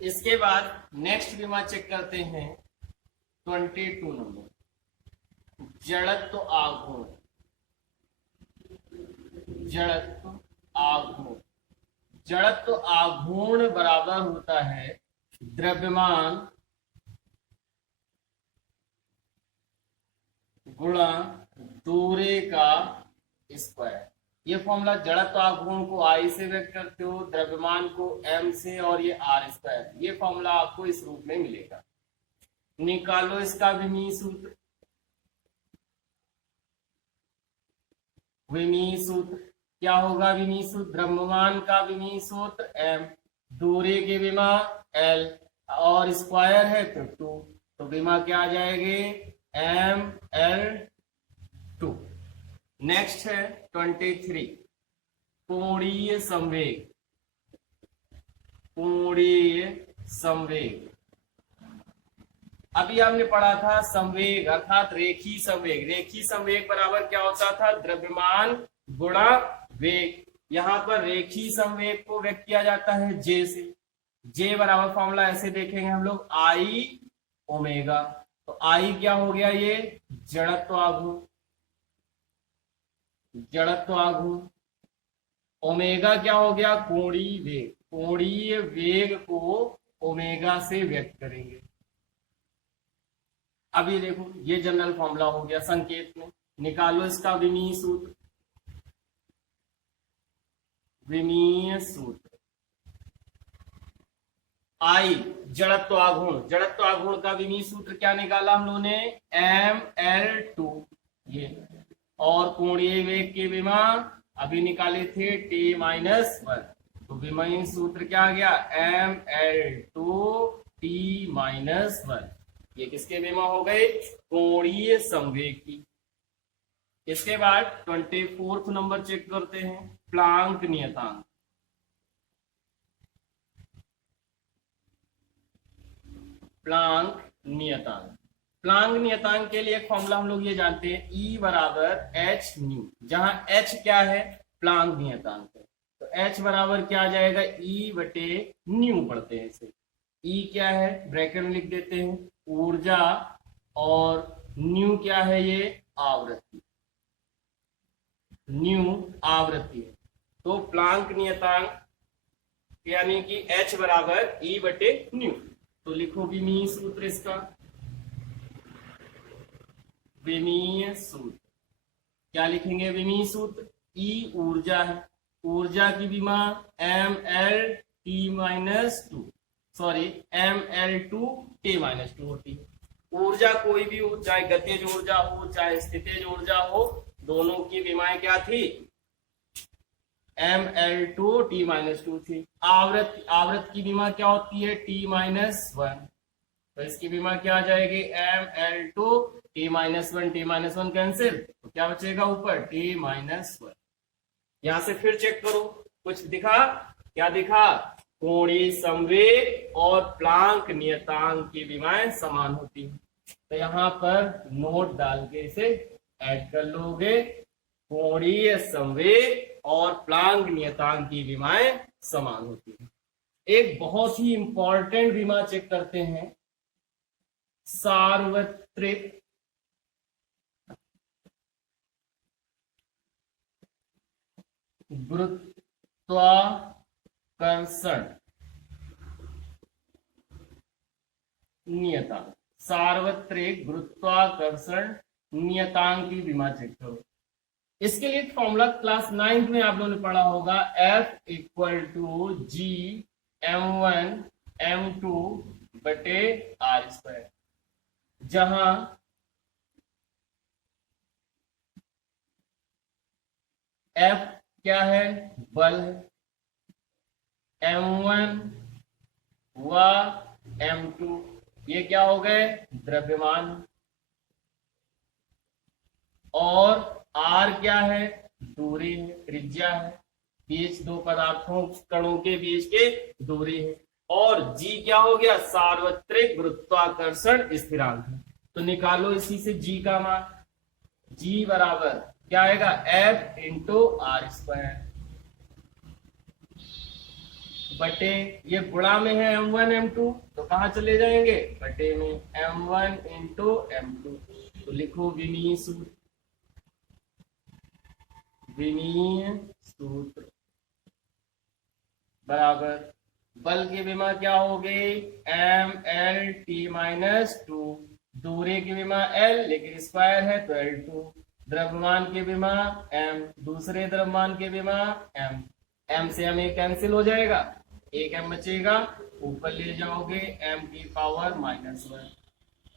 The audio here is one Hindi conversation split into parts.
इसके बाद नेक्स्ट विमा चेक करते हैं 22 नंबर, जड़त्व आघूर्ण। जड़त्व आघूर्ण, जड़त्व आघूर्ण बराबर होता है द्रव्यमान गुणा दूरी का स्क्वायर। ये फॉर्मूला जड़त्व आघूर्ण को आई से व्यक्त करते हो, द्रव्यमान को एम से, और ये आर स्क्वायर। ये फॉर्मूला आपको इस रूप में मिलेगा। निकालो इसका विमीय सूत्र। विमीय सूत्र क्या होगा? विमीय सूत्र द्रव्यमान का विमीय सूत्र एम, दूरी के विमा एल, और स्क्वायर है तो 2, तो विमा क्या आ जाएगी? M L 2। नेक्स्ट है 23, कोणीय संवेग। कोणीय संवेग, अभी आपने पढ़ा था संवेग अर्थात रेखीय संवेग। रेखीय संवेग बराबर क्या होता था? द्रव्यमान गुणा वेग। यहां पर रेखीय संवेग को व्यक्त किया जाता है जे से। जे बराबर फॉर्मूला ऐसे देखेंगे हम लोग, आई ओमेगा। तो आई क्या हो गया? ये जड़त्व आघूर्ण। जड़त्व आघूर्ण। ओमेगा क्या हो गया? कोणीय वेग। कोणीय वेग को ओमेगा से व्यक्त करेंगे। अब ये देखो, ये जनरल फॉर्मूला हो गया संकेत में। निकालो इसका विमीय सूत्र। विमीय सूत्र आई जड़त्व आघूर्ण। जड़त्व आघूर्ण का विमीय सूत्र क्या निकाला हम लोगों ने? M L 2। ये और कोणीय वेग के विमा अभी निकाले थे टी माइनस 1। तो विमीय सूत्र क्या आ गया? M L 2 T minus 1। ये किसके विमा हो गए? कोणीय संवेग की। इसके बाद 24 नंबर चेक करते हैं, प्लांक नियतांक। प्लांक नियतांक। प्लांक नियतांक के लिए एक फॉर्मूला हम लोग ये जानते हैं, E बराबर एच न्यू, जहां H क्या है? प्लांक नियतांक है। तो H बराबर क्या आ जाएगा? E बटे न्यू पढ़ते हैं इसे। E क्या है? ब्रैकेट में लिख देते हैं, ऊर्जा, और न्यू क्या है? ये आवृत्ति। न्यू आवृत्ति है। तो प्लांक नियतांक यानी कि H बराबर E बटे न्यू। तो लिखो विमीय सूत्र इसका। विमीय सूत्र क्या लिखेंगे? विमीय सूत्र E ऊर्जा है। ऊर्जा की विमा M L T minus 2, sorry M L 2 T minus 2 होती है। ऊर्जा कोई भी हो, चाहे गतिज ऊर्जा हो चाहे स्थितिज ऊर्जा हो, दोनों की विमाएं क्या थी? एम एल 2 टी माइनस 2 थी। आवृत्ति, आवृत्ति की विमा क्या होती है? T minus 1। तो इसकी विमा क्या आ जाएगी? M L 2 T minus 1। T minus 1 cancel, तो क्या बचेगा ऊपर? T minus 1। यहां से फिर चेक करो, कुछ दिखा? क्या दिखा? कोणीय संवेग और प्लांक नियतांक की विमाएं समान होती है। तो यहां पर नोट डाल के इसे ऐड कर लोगे। कोणीय संवेग और प्लांक नियतांक की विमाएं समान होती है। एक बहुत ही इंपॉर्टेंट विमा चेक करते हैं, सार्वत्रिक गुरुत्वाकर्षण नियतांक। सार्वत्रिक गुरुत्वाकर्षण नियतांक की विमा चेक करो। इसके लिए फॉर्मूला क्लास 9th में आप लोगों ने पढ़ा होगा, F equal to ji m1 m2 बटे आर स्क्वायर, जहां F क्या है? बल है, m1 व m2 ये क्या हो गए? द्रव्यमान, और R क्या है? दूरी है, त्रिज्या है, बीच दो पदार्थों कणों के बीच के दूरी है, और G क्या हो गया? सार्वत्रिक गुरुत्वाकर्षण स्थिरांक है। तो निकालो इसी से G का मान। G बराबर क्या आएगा? F into R square. बटे ये गुणा में है m1 m2, तो कहाँ चले जाएंगे, बटे में m1 इंटू m2। तो लिखो विमीय सूत्र, विमीय सूत्र बराबर बल की विमा क्या हो गई, mLT-2, दूरी की विमा L लेकिन स्क्वायर है तो L2, द्रव्यमान की विमा m, दूसरे द्रव्यमान की विमा m, m से m कैंसिल हो जाएगा, एक m बचेगा, ऊपर ले जाओगे m की power -1,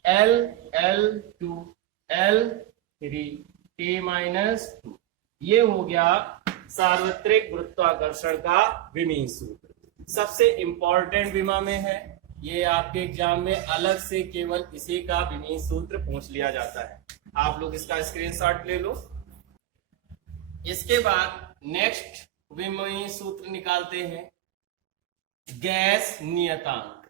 L L2 L3 T-2। ये हो गया सार्वत्रिक गुरुत्वाकर्षण का विमीय सूत्र। सबसे इंपॉर्टेंट विमा में है ये, आपके एग्जाम में अलग से केवल इसी का विमीय सूत्र पूछ लिया जाता है। आप लोग इसका स्क्रीनशॉट ले लो। इसके बाद नेक्स्ट विमीय सूत्र निकालते हैं, गैस नियतांक।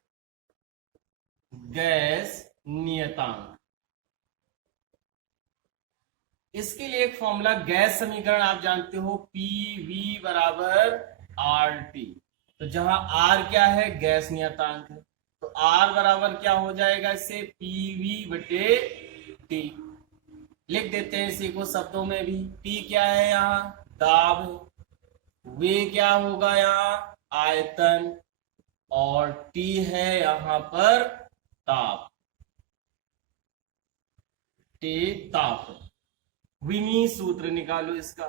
गैस नियतांक, इसके लिए एक फॉर्मूला, गैस समीकरण आप जानते हो, PV बराबर RT। तो जहां R क्या है, गैस नियतांक है, तो R बराबर क्या हो जाएगा, इससे PV बटे T। लिख देते हैं इसी को शब्दों में भी। P क्या है, यहाँ दाब है, V क्या होगा यहाँ आयतन, और T है यहाँ पर ताप, T ताप है। विमीय सूत्र निकालो इसका,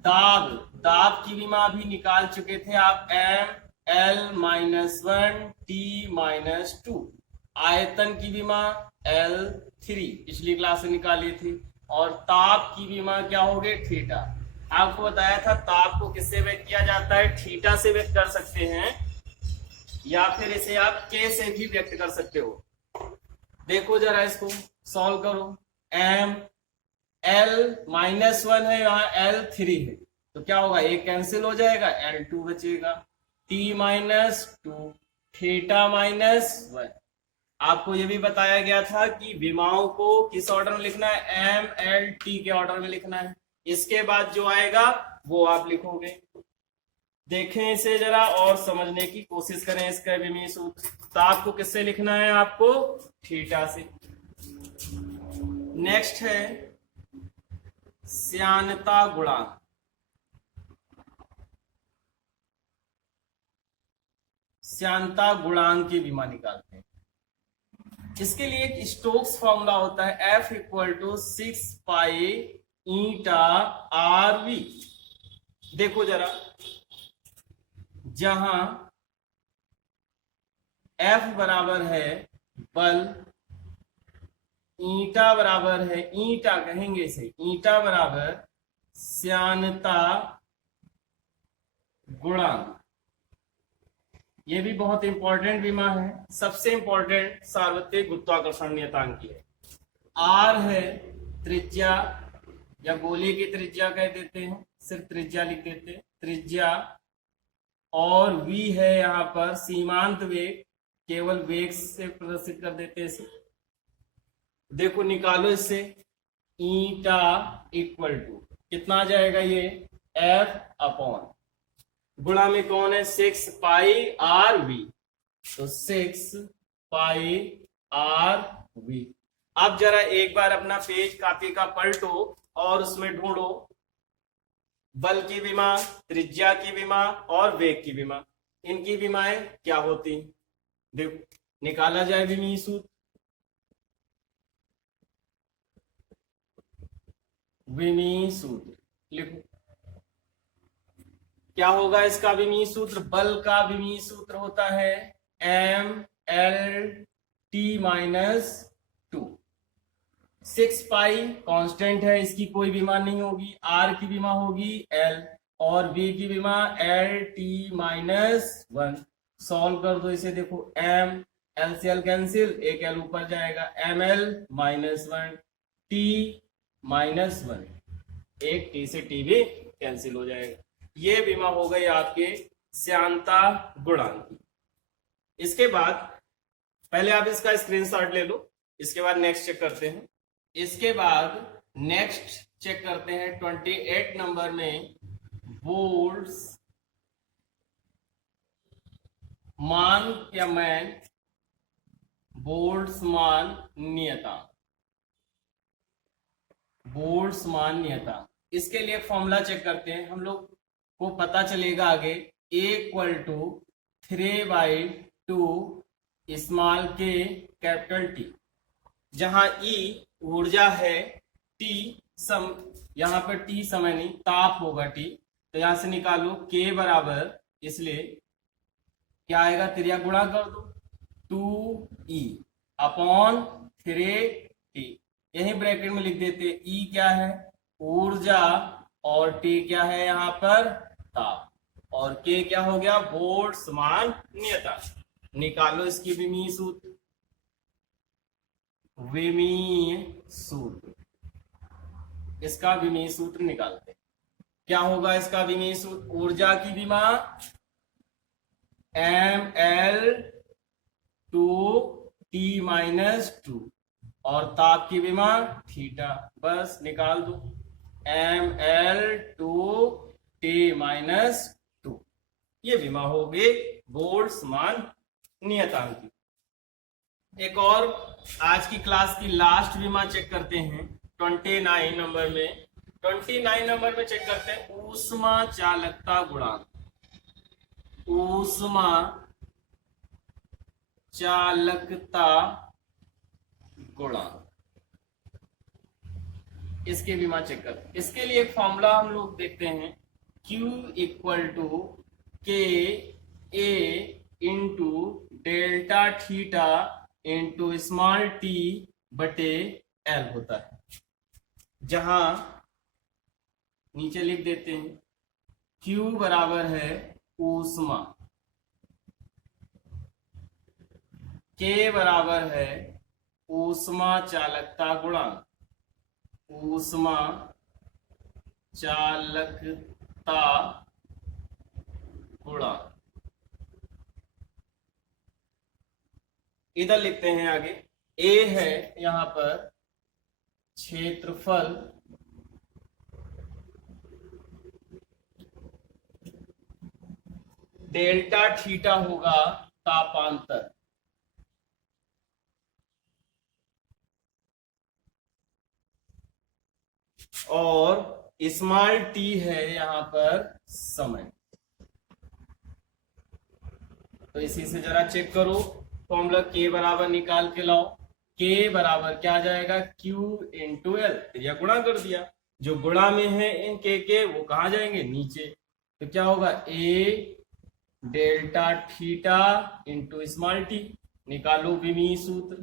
दाब, दाब की विमा भी निकाल चुके थे आप, ML-1 T-2, आयतन की विमा L3 पिछली क्लास में निकाली थी, और ताप की विमा क्या हो गई, थीटा। आपको बताया था ताप को किससे व्यक्त किया जाता है, थीटा से व्यक्त कर सकते हैं, या फिर इसे आप K से भी व्यक्त कर सकते हो। देखो जरा इसको सॉल्व करो, L-1 है, यहाँ L3 है, तो क्या होगा, एक कैंसिल हो जाएगा, L2 बचेगा, T-2 थीटा -1। आपको ये भी बताया गया था कि विमाओं को किस ऑर्डर में लिखना है, MLT के ऑर्डर में लिखना है। इसके बाद जो आएगा वो आप लिखोगे। देखें इसे जरा और समझने की कोशिश करें इसका विमीय सूत्र। तो आपको किससे लिखना है, आपको थीटा से। नेक्स्ट है श्यानता गुणांक। श्यानता गुणांक की विमा निकालते हैं। इसके लिए एक स्टोक्स फॉर्मूला होता है, F = 6 पाई ईटा RV। देखो जरा, जहां F बराबर है बल, ईटा बराबर है, ईटा कहेंगे इसे, ईटा बराबर श्यानता गुणांक। ये भी बहुत इंपॉर्टेंट विमा है, सबसे इंपॉर्टेंट सार्वत्रिक गुरुत्वाकर्षण नियतांक की है। R है त्रिज्या या गोले की त्रिज्या कह देते हैं, सिर्फ त्रिज्या लिख देते हैं, त्रिज्या, और V है यहाँ पर सीमांत वेग, केवल वेग से प्रदर्शित कर देते हैं इसे। देखो निकालो इससे, ईटा इक्वल टू कितना आ जाएगा, ये F अपॉन गुणा में कौन है, 6 पाई RV, तो 6 पाई RV। अब जरा एक बार अपना पेज कापी का पलटो और उसमें ढूंढो बल की विमा, त्रिज्या की विमा और वेग की विमा, इनकी विमाएं क्या होती। देखो निकाला जाए विमीय सूत्र, विमीय सूत्र लिखो, क्या होगा इसका विमीय सूत्र, बल का विमीय सूत्र होता है MLT-2। 6 पाई कांस्टेंट है, इसकी कोई विमा नहीं होगी, R की विमा होगी L, और V की विमा LT-1। सॉल्व कर दो इसे, देखो M L से L कैंसिल, एक L ऊपर जाएगा, ML-1 T-1, एक T से T भी कैंसिल हो जाएगा। ये विमा हो गई आपके श्यानता गुणांक। इसके बाद पहले आप इसका स्क्रीनशॉट ले लो, इसके बाद नेक्स्ट चेक करते हैं। इसके बाद नेक्स्ट चेक करते हैं 28 नंबर में बोल्ट्जमान नियता। इसके लिए फॉर्मूला चेक करते हैं। हम लोग को पता चलेगा आगे A इक्वल टू 3/2 स्मॉल के कैपिटल T, जहां E ऊर्जा है, T यहाँ पर T समय नहीं, ताप होगा T, तो यहां से निकालो K बराबर, इसलिए क्या आएगा, त्रिया गुणा कर दो 2E अपॉन 3T, यही ब्रैकेट में लिख देते। E क्या है, ऊर्जा, और T क्या है यहाँ पर, ताप, और K क्या हो गया, बोल्ट्जमान नियता। निकालो इसकी विमीय सूत्र, इसका विमीय सूत्र निकालते। क्या होगा इसका विमीय सूत्र, ऊर्जा की विमा ml/T-2 और ताप की विमा थीटा, बस निकाल दो ml/T-2, ये विमा हो गई बोल्ट्जमान नियतांक की। एक और आज की क्लास की लास्ट विमा चेक करते हैं 29 नंबर में। 29 नंबर में चेक करते हैं ऊष्मा चालकता गुणांक। ऊष्मा चालकता गुणांक, इसके विमा चेक करते हैं। इसके लिए एक फॉर्मूला हम लोग देखते हैं, Q equal to K A into delta theta into small T बटे एल होता है, जहां नीचे लिख देते हैं Q बराबर है ऊष्मा, K बराबर है ऊष्मा चालकता गुणांक, ऊष्मा चालकता गुणांक। इधर लिखते हैं आगे, A है यहां पर क्षेत्रफल, डेल्टा थीटा होगा तापांतर, और स्मॉल टी है यहां पर समय। तो इसी से जरा चेक करो, फॉर्मूला K बराबर निकाल के लाओ। K बराबर क्या आ जाएगा, Q इंटू एल, या गुणा कर दिया, जो गुणा में है इन के वो कहा जाएंगे, नीचे। तो क्या होगा, A delta theta into small T. निकालो विमीय सूत्र,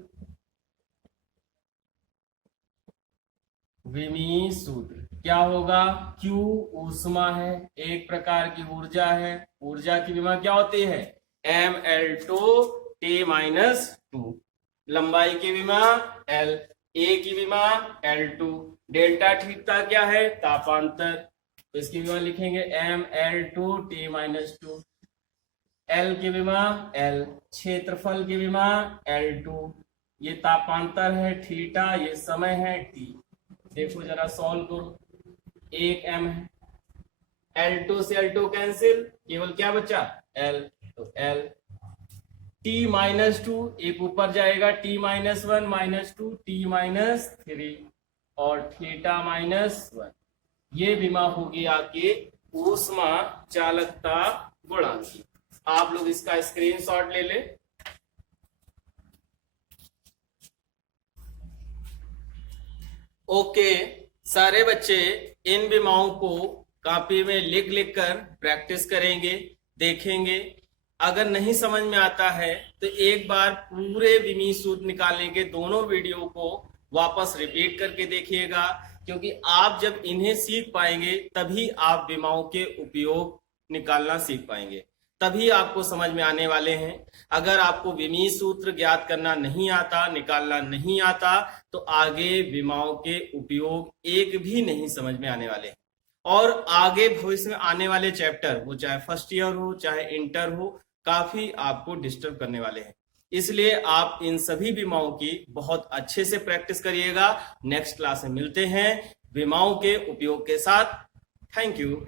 विमीय सूत्र क्या होगा, Q ऊष्मा है, एक प्रकार की ऊर्जा है, ऊर्जा की विमा क्या होती है, ml/T-2, लंबाई की विमा L, A की विमा L2, डेल्टा थीटा क्या है, तापांतर, तो इसकी विमा लिखेंगे ml/T-2, L की विमा L, क्षेत्रफल की विमा L2, ये तापांतर है थीटा, ये समय है T। देखो जरा सॉल्व करो, एक m है, L2 से L2 कैंसिल, केवल क्या बचा L, तो L T-2, एक ऊपर जाएगा T-1 -2 T-3 और थीटा -1, ये विमा होगी आपकी ऊष्मा चालकता गुणांक की। आप लोग इसका स्क्रीनशॉट ले ले। ओके, सारे बच्चे इन विमाओं को कॉपी में लिख लिख कर प्रैक्टिस करेंगे, देखेंगे। अगर नहीं समझ में आता है तो एक बार पूरे विमीय सूत्र निकालने के दोनों वीडियो को वापस रिपीट करके देखिएगा, क्योंकि आप जब इन्हें सीख पाएंगे तभी आप विमाओं के उपयोग निकालना सीख पाएंगे, तभी आपको समझ में आने वाले हैं। अगर आपको विमीय सूत्र ज्ञात करना नहीं आता, निकालना नहीं आता, तो आगे विमाओं के उपयोग एक भी नहीं समझ में आने वाले हैं। और आगे भविष्य में आने वाले चैप्टर, वो चाहे फर्स्ट ईयर हो चाहे इंटर हो, काफी आपको डिस्टर्ब करने वाले हैं। इसलिए आप इन सभी विमाओं की बहुत अच्छे से प्रैक्टिस करिएगा। नेक्स्ट क्लास में मिलते हैं। विमाओं के उपयोग के साथ। Thank you.